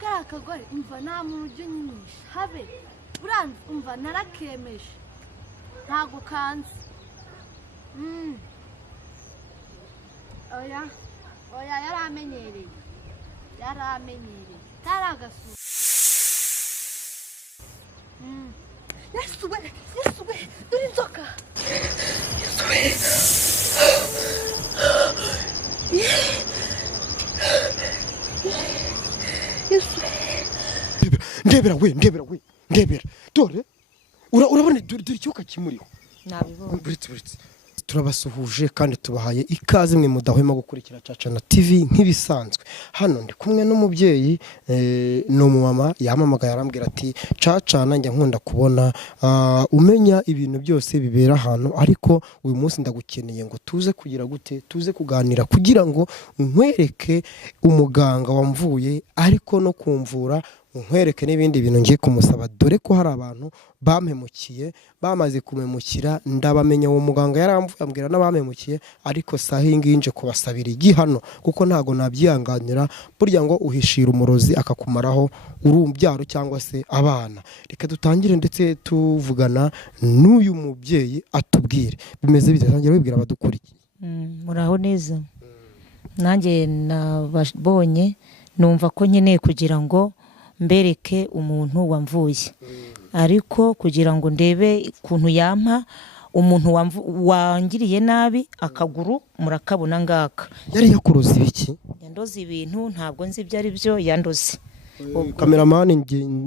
kara akagore umva nta muntu ujya unyinisha habe buranze umva narakemeje ntago kanze oya yaramenyereye taragasuka Yesu we dore inzoka Yesu ndebera dore urabona dore icyuka kimuriho nabibonye turabasuhuje kandi tubahaye ikaze mwe mudahwema gukurikira Cacana TV nk'ibisanzwe. Hano ndi kumwe n'umubyeyi no mama yamamagaye arambwira ati Cacana njya nkunda kubona umenya ibintu byose bibera hano, ariko uyu munsi ndagukeneye ngo tuze kugira gute, tuze kuganira kugira ngo nkwereke umuganga wamvuye ariko no kumvura nkwereke n'ibindi bintu ngiye kumusaba, dore ko hari abantu bampemukiye bamaze kumemukira ndabamenya. Uwo muganga yaramvuye ambwira n'abamemukiye, ariko sahi nginje kubasabira igihano kuko ntago nabyihanganira. Burya ngo uhishira umurozi akakumaraho urumbyaro cyangwa se abana. Reka dutangire ndetse tuvugana n'uyu mubyeyi atubwire bimeze bitangira wibwira abadukurikiye. Muraho neza. Nanjye nabonye numva ko nkeneye kugira ngo mbereke umuntu wamvuye, ariko kugira ngo ndebe ukuntu yampa umuntu wangiriye nabi akaguru murakabona ngaka. Yari yakuroze ibiki? Yandoze ibintu ntabwo nzi ibyo ari byo yandoze. Cameraman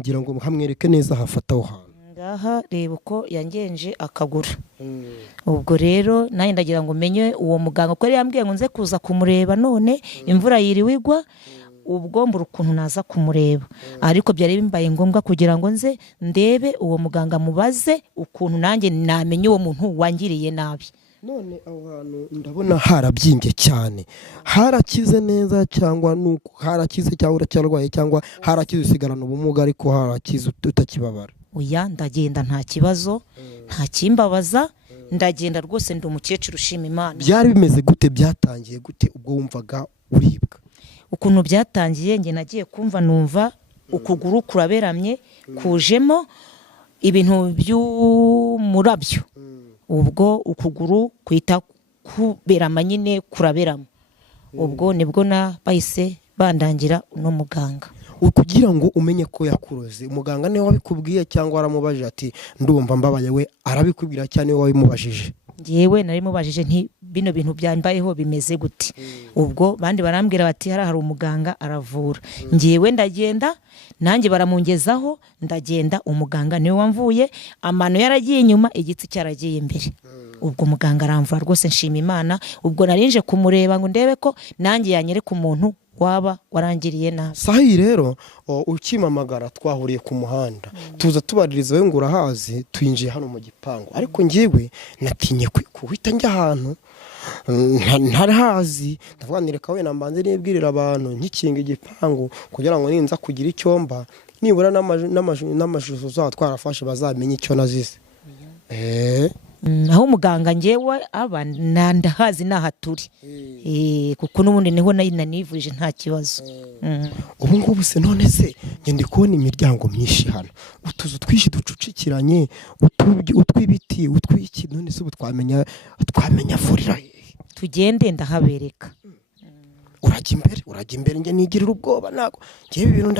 ngira ngo hamwereke neza hafataho hantu ngaha, reba uko yangenje akaguru. Ubwo rero nanjye ndagira ngo menye uwo muganga ko yari yambwiye ngo nze kuza kumureba, none imvura yiriwe igwa ubwo mbura ukuntu naza kumureba, ariko byari bimbaye ngombwa kugira ngo nze ndebe uwo muganga mubaze ukuntu nanjye namenye uwo muntu wangiriye nabi. None aho hantu ndabona harabyimbye cyane, harakize neza cyangwa nuko harakize cyangwa uracyarwaye cyangwa harakize usigarana ubumuga ariko harakize utakibabara? Oya, ndagenda nta kibazo, nta kimbabaza, ndagenda rwose ndi umukecuru ushima Imana. Byari bimeze gute, byatangiye gute ubwo wumvaga uribwa? Ukuntu byatangiye nge nagiye kumva numva ukuguru kuraberamye kujemo ibintu by'umurabyo, ubwo ukuguru kwita kuberama nyine kuraberamo. Ubwo nibwo bahise bandangira uno muganga. Kugira ngo umenye ko yakuroze, umuganga niwe wabikubwiye cyangwa waramubajije ati ndumva mbabaye, we arabikubwira cyane wowe wabimubajije? Ngewe nari mubajije nti bino bintu byambayeho bimeze gute. Ubwo bandi barambwira bati hari umuganga aravura. Ngewe ndagenda nanjye baramungezaho, ndagenda umuganga niwe wamvuye, amano yaragiye inyuma, igitsi cyaragiye imbere. Ubwo muganga aramvura rwose nshima Imana. Ubwo narinje kumureba ngo ndebe ko nanjye yanyereka umuntu waba warangiriye nabi. Sahi rero ukimamagara twahuriye ku muhanda, tuza tubaririza we ngo urahazi, tuyinjiye hano mu gipangu, ariko ngewe natinye kuhita njya ahantu ntarahazi. ndavuga nireka we nambanze nibwirira abantu nkikinga igipangu kugira ngo ninza kugira icyomba nibura n'amashusho za twarafashe bazamenye icyo nazize. Aho umuganga ngewe aba ndahazi nahaturi, kuko n'ubundi niho nanivurije nta kibazo. Ubu ngubu se none se ngende kubona imiryango myinshi hano, utuzu twishi ducucikiranye, utw'ibiti, utw'iki, none se ubu twamenya vurira tugende ndahabereka. urajya imbere nge nigirira ubwoba, ntago ngewe ibintu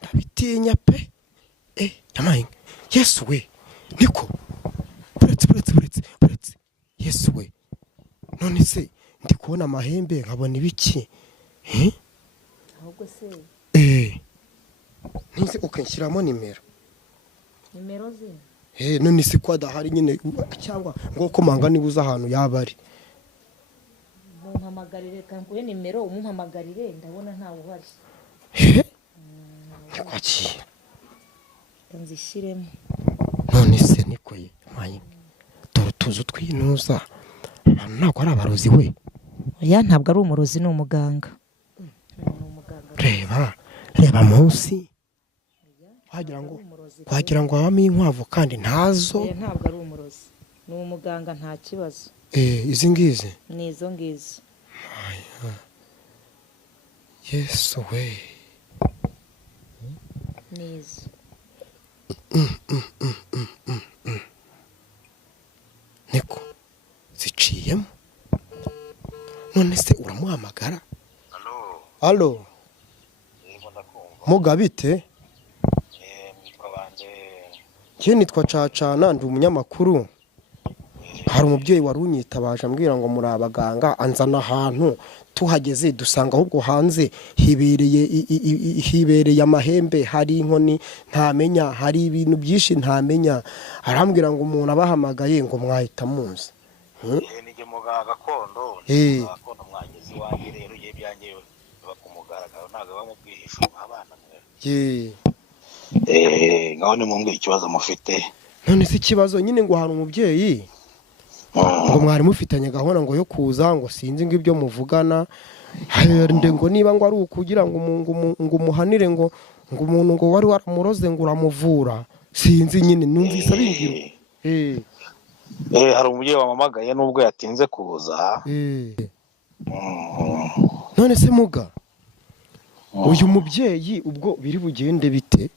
ndabitinya pe. Yamaye Yesu we, niko buretse Yesu we, none se ndi kubona amahembe nkabona ibiki? Ahubwo se nise ukanshyiramo nimero ze. None se ko adahari nyine, cyangwa ngo komanga nibuza ahantu yaba ari? Mumpamagarire kanguye nimero umumpamagarire, ndabona nta uhari. Kwakira nzishiremo. None se niko ye mayi dore tuzu twinuza abantu ntabwo ari abarozi we? Oya, ntabwo ari umurozi, ni umuganga. Reba munsi wagira ngo habamo inkwavu kandi ntazo. Oya, ntabwo ari umurozi, ni umuganga nta kibazo. Izi ngizi ni izo ngizo. Yesu we, neza. niko ziciyemo none se uramuhamagara? Alo muga bite? Njye nitwa Cacana ndi umunyamakuru. Hari umubyeyi wari unyitabaje ambwira ngo muri abaganga, anzana ahantu tuhageze dusanga ahubwo hanze hibereye amahembe, hari inkoni ntamenya, hari ibintu byinshi ntamenya. Arambwira ngo umuntu abahamagaye ngo mwahita muzi. Nige muganga gakondo, gakondo mwageze wanjye rero ye byanjye bakumugaragara ntago bamubwihisha abana mwe. Ngaho ni mumbwira ikibazo mufite. None se ikibazo nyine ngo hari umubyeyi ngo mwari mufitanye gahunda ngo yo kuza, ngo sinzi ngo ibyo muvugana nde ngo niba ngo ari ukugira ngo umuhanire ngo umuntu ngo wari waramuroze ngo uramuvura, sinzi nyine numvise abingira. Hari umubyeyi wamamagaye nubwo yatinze kuza. None se muga uyu mubyeyi ubwo biri bugende bite?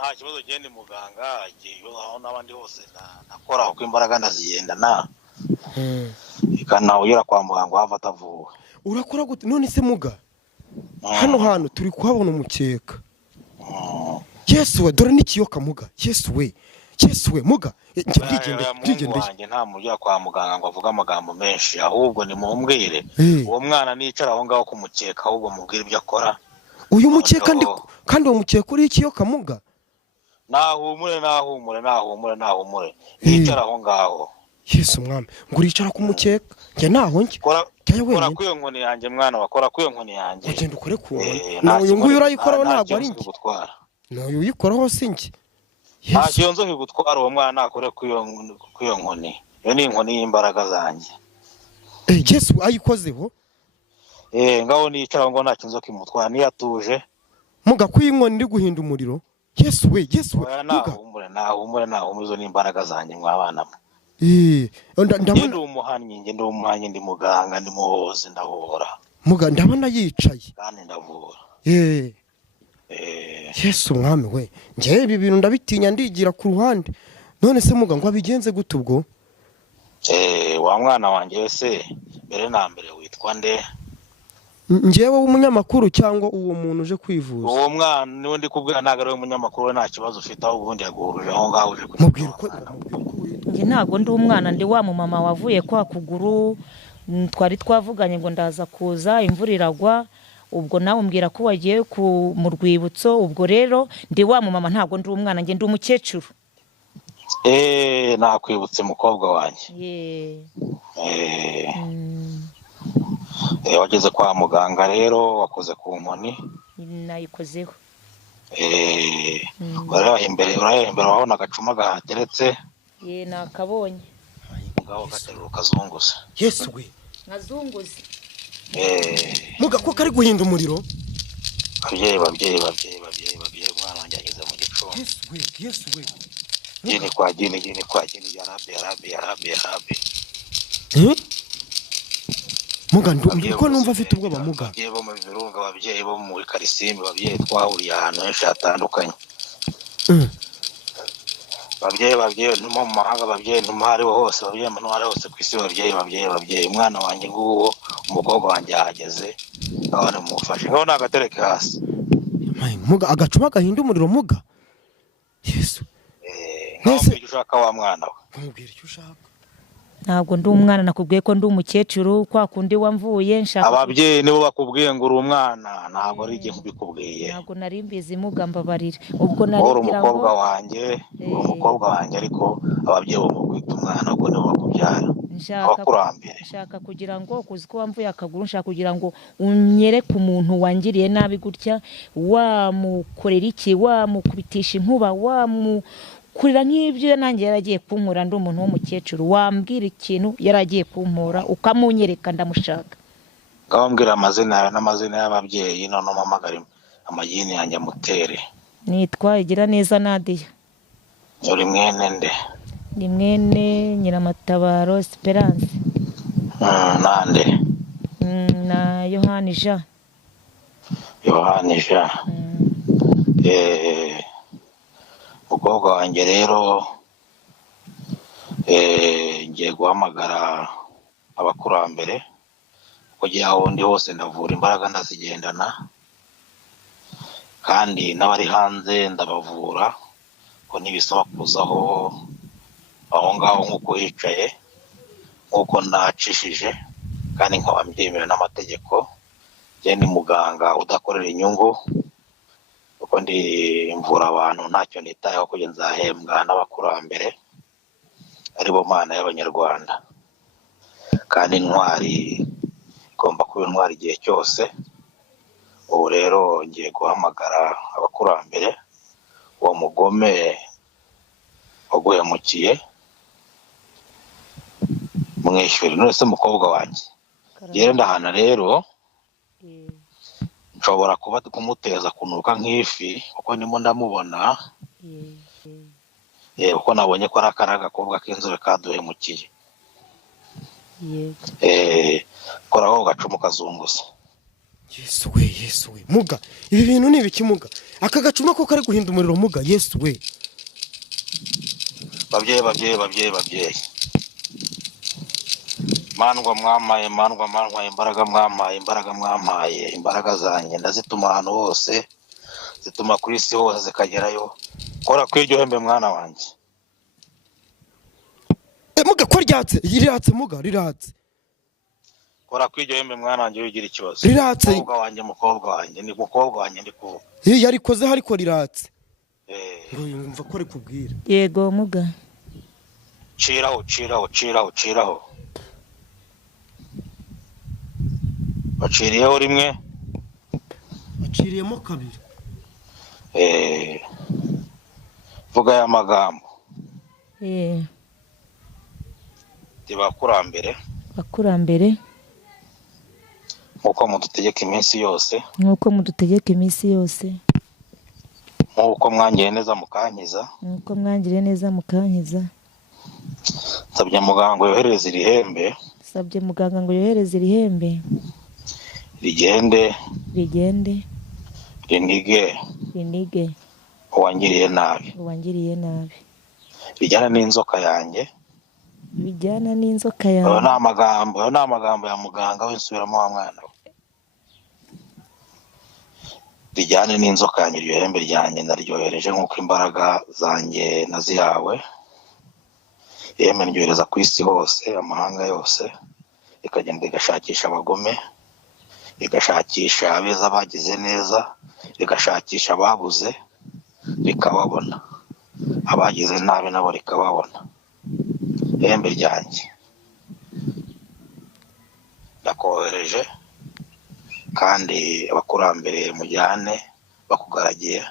Nta kibazo gende muganga aho n'abandi hose nakora uko imbaraga ndazigendana. Ikana ugera kwa muganga hava atavuwe. Urakora gute? None se muga hano hantu turi kuhabona umukeka. Yesu we, dore n'ikiyoka muga. Yesu we muga ngigendeye nta mujya kwa muganga ngo avuga amagambo menshi, ahubwo ni mumbwire uwo mwana nicara aho ngaho kumukeka, ahubwo mubwire ibyo akora. Uyu mukeka kandi uwo mukeka uri ikiyoka muga? Nahumure nicara aho ngaho. Yesu mwami, ngo uricara ku mukeka njye naho njye kora kuyo nkoni yanjye mwana wakora kuyo nkoni yanjye. Ugenda ukore ku nkoni. Uyu nguyu urayikoraho ntabwo ari njye. N'uyu uyikoraho si njye. Nta kiyonzo kigutwara uwo mwana akore kuyo nkoni. Iyo ni inkoni y'imbaraga zanjye. Yesu ayikozeho. Ngaho nicara ngo nta kinzo kimutwara niyatuje. Muga kuyinkoni ndi guhinda umuriro. Yesu we. Nahumure izo ni imbaraga zanjye mwabana mwe. Ndabona umuhannyi ndi muganga ndi muhoze ndahora. Muga ndabona yicaye kandi ndavura. Yesu mwami we, njye ibi bintu ndabitinya ndigira ku ruhande. None se muga ngo abigenze gute ubwo? Wa mwana wanjye se mbere na mbere witwa nde? Njyewe w'umunyamakuru cyangwa uwo muntu uje kwivuza? Uwo mwana niwe ndi kubwira ntago ari umunyamakuru, nta kibazo ufite aho ubundi yaguhuruje aho ngaho uje mubwira ko njye ntago ndi umwana, ndi wa mumama wavuye kwa kuguru. Twari twavuganye ngo ndaza kuza, imvura iragwa, ubwo nawe umbwira ko wagiye mu rwibutso. Ubwo rero ndi wa mumama, ntago ndi umwana, njye ndi umukecuru. Nakwibutse mukobwa wanjye. Wageze kwa muganga rero wakoze ku nkoni? Nayikozeho. Urareba imbere wabona agacuma gahateretse? Nakabonye. Ngaho gaterura ukazunguza. Yesu we, nkazunguze. Muga ko kari guhinda umuriro? Babyeyi mwana wanjye ageze mu gicuba. Yesu we. Gini kwa gini ya Rabbi. Muga ndiko numva afite ubwoba muga. Babyeyi bo mu birunga, babyeyi bo mu Karisimbi, babyeyi twahuriye ahantu henshi hatandukanye. Babyeyi ntuma mu mahanga, babyeyi ntuma hariho hose, babyeyi ntuma hariho hose ku isi, babyeyi umwana wanjye nguwo, umukobwa wanjye yahageze, abana mumufashe ngaho nagatereke hasi. Muga agacuma gahinda umuriro muga. Yesu. Nese icyo ushaka wa mwana we? Mubwira icyo ushaka. Ntabwo ndi umwana, nakubwiye ko ndi umukecuru, kwa kundi wamvuye nshaka. Ababyeyi nibo bakubwiye ngo uri umwana, ntabwo ari igihe kubikubwiye. Ntabwo nari mbizi muga, mbabarira. Ubwo nari umukobwa wanjye ariko ababyeyi bo kwita umwana ubwo nibo bakubyara. Nshaka kugira ngo kuzi ko wamvuye akaguru, nshaka kugira ngo unyereke umuntu wangiriye nabi gutya, wamukorera iki, wamukubitisha inkuba, kurira nk'ibyo nanjye yaragiye kunkura. Ndi umuntu w'umukecuru, wambwira ikintu yaragiye kunkura ukamunyereka, ndamushaka. Ngambwira amazina yawe n'amazina y'ababyeyi, none umamagara amagini yanjye amutere. Nitwa Igiraneza Nadia. Uri mwene nde? Ni mwene Nyiramatabaro Esperance. Nande? Na Yohani Jean. yohanisha umukobwa wanjye rero ngiye guhamagara abakurambere kugira aho ndi hose ndavura imbaraga ndazigendana kandi n'abari hanze ndabavura ko ntibisaba kuzaho aho ngaho nk'uko hicaye nk'uko nacishije kandi nkaba mbyemewe n'amategeko. Njye ni muganga udakorera inyungu kuko ndi mvura abantu ntacyo nitayeho kugira nzahembwa n'abakurambere aribo Mana y'Abanyarwanda. Kandi intwari igomba kuba intwari igihe cyose. Ubu rero ngiye guhamagara abakurambere uwo mugome waguhemukiye mwishyure. None se mukobwa wanjye ngere ndahana rero nshobora kuba kumuteza kunuka nk'ifi kuko ndimo ndamubona kuko nabonye ko ari agakobwa k'inzobe kaduhemukiye. Koraho gacumu kazunguza. Yesu we muga ibi bintu ni ibiki muga? Aka gacuma ko kari guhinda umuriro muga. Yesu we babyeyi mandwa mwamaye imbaraga zanjye ndazituma ahantu hose, zituma kuri isi hose zikagerayo. Kora kwiryo hembe mwana wanjye. Muga ko riratse muga riratse. Kora kwiryo hembe mwana wanjye wigira ikibazo. Riratse mukobwa wanjye ndi kuvuga. Yarikoze hariko riratse. Ngo yumva ko kubwira. Yego muga. Ciraho. Baciriyeho rimwe. Baciriyemo kabiri. Vuga ya magambo. Bakurambere. Nkuko mudutegeka iminsi yose. Nkuko mwangiriye neza mukankiza. Nsabye muganga ngo yohereze irihembe. Rigende. Rinige. Uwangiriye nabi. Bijyana n'inzoka yanjye. Ayo ni amagambo ya muganga w'insubiramo wa mwana we. Rijyane n'inzoka yanjye, iryo hembe ryanjye naryohereje nk'uko imbaraga zanjye nazihawe. Ihembe ndyohereza ku isi hose, amahanga yose, ikagenda igashakisha abagome, igashakisha abeza bagize neza, igashakisha ababuze rikababona, abagize nabi nabo rikababona. Ihembe ryanjye ndakohereje kandi abakurambere mujyane bakugaragiye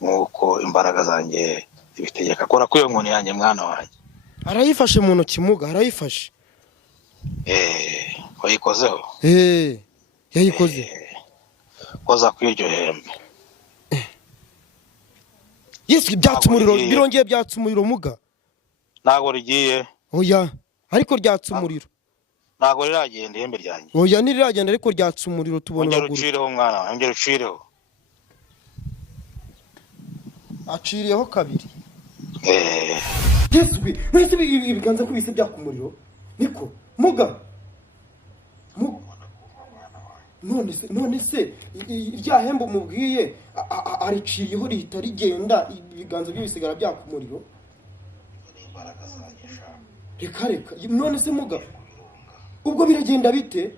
nk'uko imbaraga zanjye zibitegeka. Kora kwiyo nkoni yanjye mwana wanjye. Arayifashe mu ntoki muga, arayifashe. Wayikozeho? Yayikoze. Koza kwiryo hembe. Yesu byatse umuriro, birongeye byatse umuriro muga. Ntago rigiye. Oya, ariko ryatse umuriro. Ntago riragenda ihembe ryanjye. Oya ntiriragenda ariko ryatse umuriro tubona baguru. Ucireho mwana wanjye, ucireho. Aciriyeho kabiri. Yesu we, wese ibiganza kubise byakumuriro. Niko, muga. None se irya hembo mubwiye ariciriyeho rihita rigenda ibiganza byo bisigara byakumuriro. Reka none se muga ubwo biragenda bite?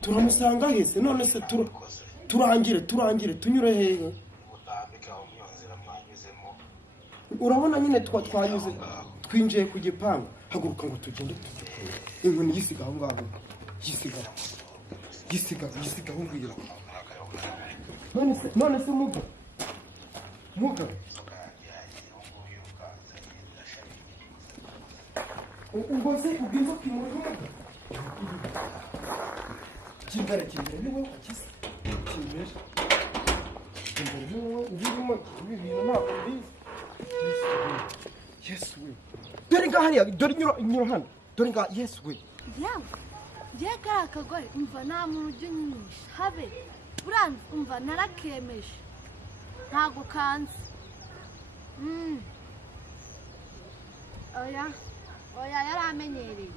Turamusanga hese none se turangire tunyure hehe? Urabona nyine twanyuze twinjiye ku gipangu. Haguruka ngo tugende inkoni yisigaho ngaho. Yisigaho ngwira. None se muga ubwo se ubwiza kimuriro. Kimbere niwe wakise. Kimbere niwe ubirimo ibintu ntabwo bizi. Yesu we dore ngaha hariya dore nyura hano dore ngaha Yesu we yewe ngiye kariya kagore umva nta muntu ujya unyinisha habe buranze umva narakemeje ntago kanze oya yaramenyereye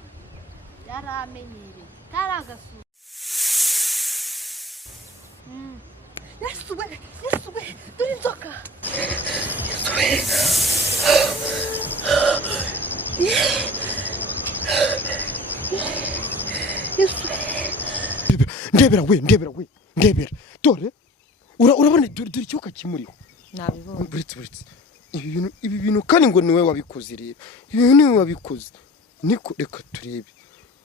kari agasura Yesu we dore inzoka Yesu we ndebera dore urabona dore icyuka kimuriho nabibonye buretse ibi bintu kandi ngo niwe wabikoze rero ibi bintu niwe wabikoze niko reka turebe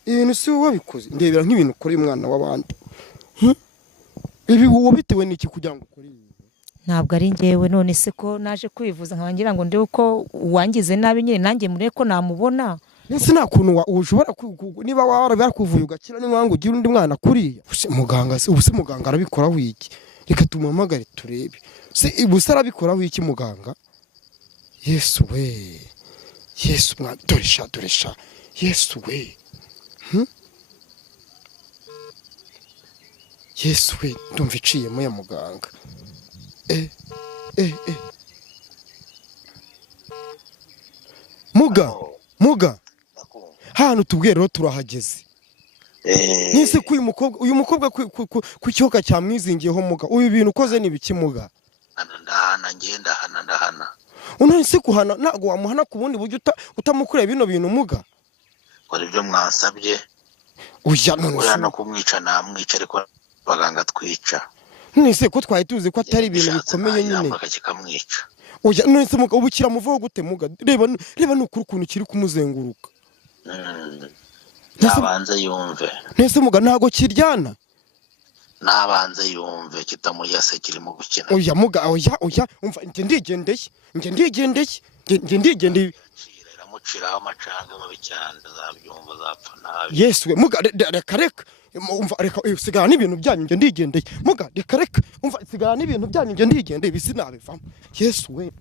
ibintu si wowe wabikoze ndebera nk'ibintu ukora umwana w'abandi ibi wowe bitewe n'iki kugira ngo ukore ibi ntabwo ari njyewe none se ko naje kwivuza nkabangira ngo ndebe uko wangize nabi nyine nanjye mure ko namubona nese nta kuntu ushobora niba warakuvuye ugakira n'inkangu ugira undi mwana kuriya ubuse muganga arabikoraho iki reka tumuhamagare turebe se ubuse arabikoraho iki muganga Yesu we Yesu mwana dore sha Yesu we Yesu we ndumva iciyemo ya muganga muga hano tubwire rero turahageze nise ko uyu mukobwa ku cyoka cyamwizingiyeho muga uyu bintu ukoze ni biki muga ndahana unone se kuhana ntago wamuhana ku bundi buryo utamukoreye bino bintu muga kora ibyo mwasabye uya none no kumwica namwica ariko baganga twica nise ko twari tuzi ko atari ibintu bikomeye nyine kikamwica oya none se muga ubukira muvaho gute muga reba nukuri ukuntu kiri kumuzenguruka nabanze yumve nese muga ntago kiryana nabanze yumve kitamujyase kirimo gukina oya muga oya umva nje ndigendeye muciraho amacanga mabi cyane zabyumva zapfa nabi Yesu we muga reka umva reka sigara n'ibintu byanyu nje ndigendeye muga reka umva sigara n'ibintu byanyu nje ndigendeye bisi nabivamo Yesu we